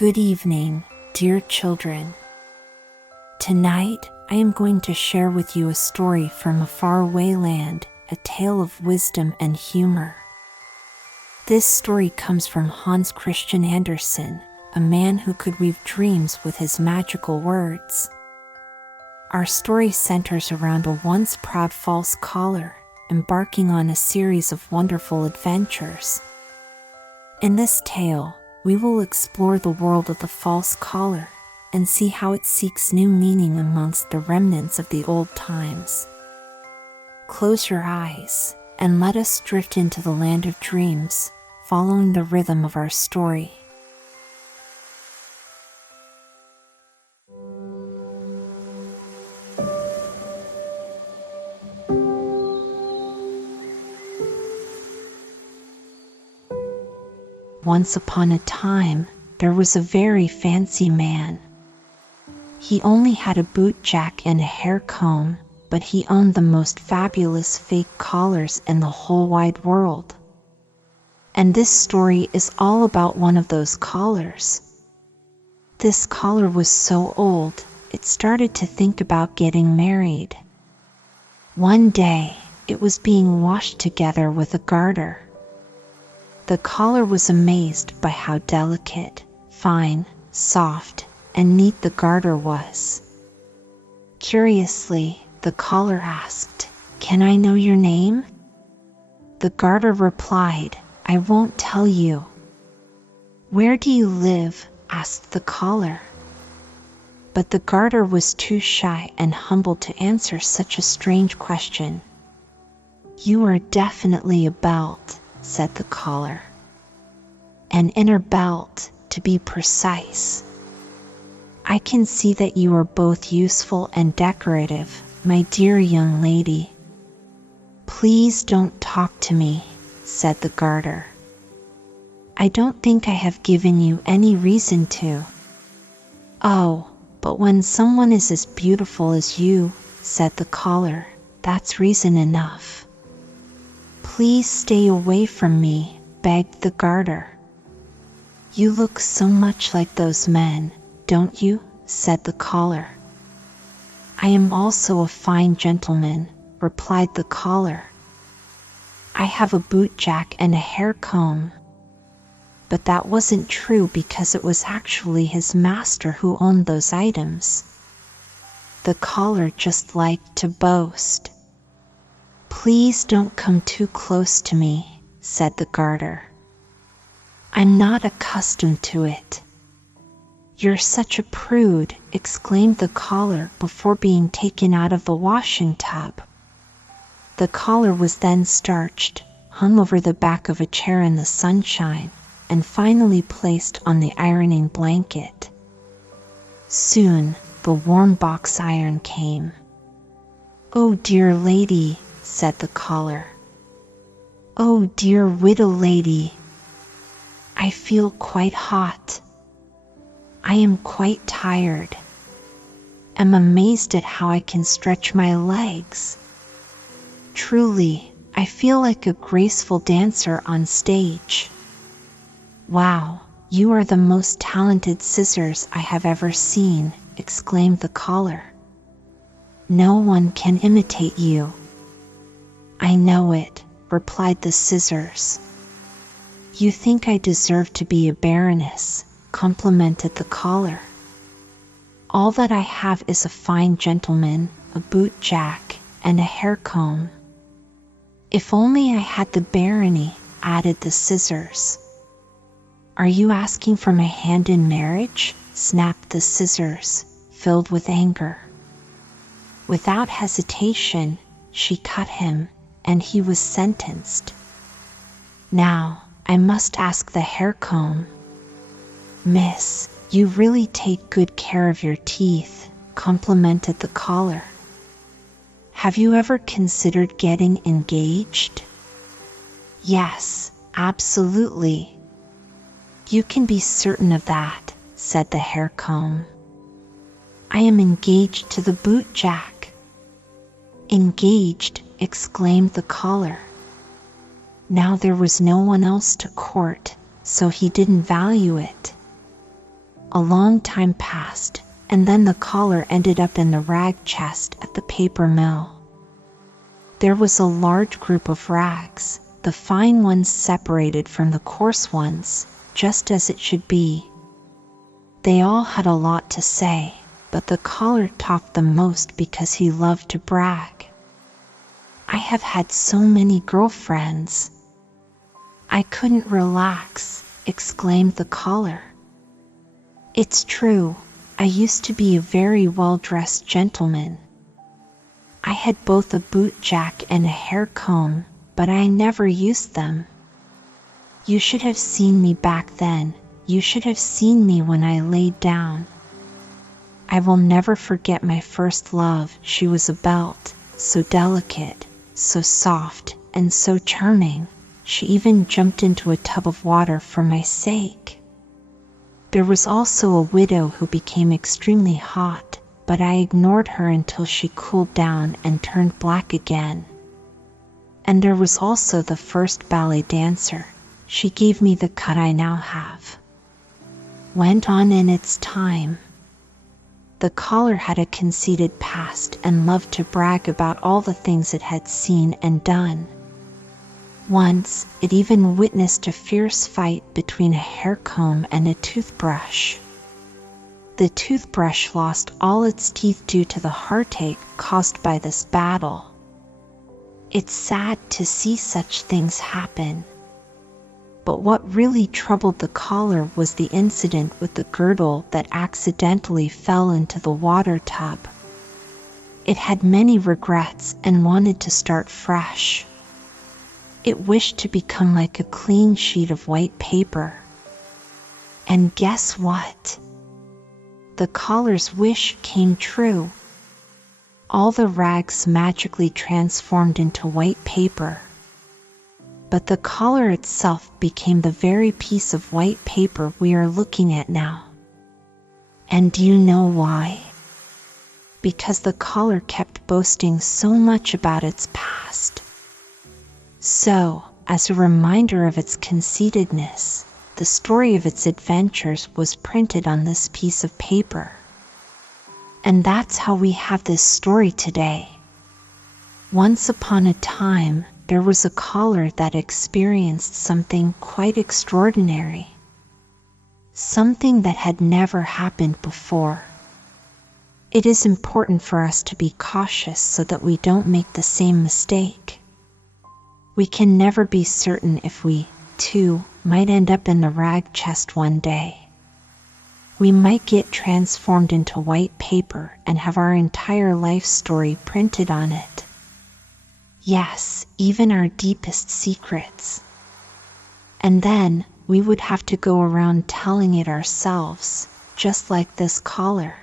Good evening, dear children. Tonight, I am going to share with you a story from a faraway land, a tale of wisdom and humor. This story comes from Hans Christian Andersen, a man who could weave dreams with his magical words. Our story centers around a once proud false caller, embarking on a series of wonderful adventures. In this tale, we will explore the world of the false caller and see how it seeks new meaning amongst the remnants of the old times. Close your eyes and let us drift into the land of dreams, following the rhythm of our story. Once upon a time, there was a very fancy man. He only had a bootjack and a hair comb, but he owned the most fabulous fake collars in the whole wide world. And this story is all about one of those collars. This collar was so old, it started to think about getting married. One day, it was being washed together with a garter. The collar was amazed by how delicate, fine, soft, and neat the garter was. Curiously, the collar asked, "Can I know your name?" The garter replied, "I won't tell you." "Where do you live?" asked the collar. But the garter was too shy and humble to answer such a strange question. "You are definitely a belt," said the collar. "An inner belt, to be precise. I can see that you are both useful and decorative, my dear young lady." "Please don't talk to me," said the garter. "I don't think I have given you any reason to." "Oh, but when someone is as beautiful as you," said the collar, "that's reason enough." "Please stay away from me," begged the garter. "You look so much like those men, don't you?" said the collar. "I am also a fine gentleman," replied the collar. "I have a bootjack and a hair comb." But that wasn't true because it was actually his master who owned those items. The collar just liked to boast. "Please don't come too close to me," said the garter. "I'm not accustomed to it." "You're such a prude," exclaimed the collar before being taken out of the washing tub. The collar was then starched, hung over the back of a chair in the sunshine, and finally placed on the ironing blanket. Soon, the warm box iron came. "Oh, dear lady," said the collar. "Oh, dear widow lady. I feel quite hot. I am quite tired. Am amazed at how I can stretch my legs. Truly, I feel like a graceful dancer on stage." "Wow, you are the most talented scissors I have ever seen," exclaimed the collar. "No one can imitate you." "I know it," replied the scissors. "You think I deserve to be a baroness," complimented the collar. "All that I have is a fine gentleman, a bootjack, and a hair comb." "If only I had the barony," added the scissors. "Are you asking for my hand in marriage?" snapped the scissors, filled with anger. Without hesitation, she cut him, and he was sentenced. "Now, I must ask the hair comb." "Miss, you really take good care of your teeth," complimented the collar. "Have you ever considered getting engaged?" "Yes, absolutely." "You can be certain of that," said the hair comb. "I am engaged to the bootjack." "Engaged?" exclaimed the collar. Now there was no one else to court, so he didn't value it. A long time passed, and then the collar ended up in the rag chest at the paper mill. There was a large group of rags, the fine ones separated from the coarse ones, just as it should be. They all had a lot to say, but the collar talked the most because he loved to brag. "I have had so many girlfriends." "I couldn't relax," exclaimed the collar. "It's true, I used to be a very well-dressed gentleman. I had both a boot jack and a hair comb, but I never used them. You should have seen me back then. You should have seen me when I laid down. I will never forget my first love. She was a belt, so delicate, so soft, and so charming. She even jumped into a tub of water for my sake. There was also a widow who became extremely hot, but I ignored her until she cooled down and turned black again. And there was also the first ballet dancer. She gave me the cut I now have." Went on in its time. The collar had a conceited past and loved to brag about all the things it had seen and done. Once, it even witnessed a fierce fight between a hair comb and a toothbrush. The toothbrush lost all its teeth due to the heartache caused by this battle. It's sad to see such things happen. But what really troubled the collar was the incident with the girdle that accidentally fell into the water tub. It had many regrets and wanted to start fresh. It wished to become like a clean sheet of white paper. And guess what? The collar's wish came true. All the rags magically transformed into white paper. But the collar itself became the very piece of white paper we are looking at now. And do you know why? Because the collar kept boasting so much about its past. So, as a reminder of its conceitedness, the story of its adventures was printed on this piece of paper. And that's how we have this story today. Once upon a time, there was a collar that experienced something quite extraordinary. Something that had never happened before. It is important for us to be cautious so that we don't make the same mistake. We can never be certain if we, too, might end up in the rag chest one day. We might get transformed into white paper and have our entire life story printed on it. Yes, even our deepest secrets. And then, we would have to go around telling it ourselves, just like this collar.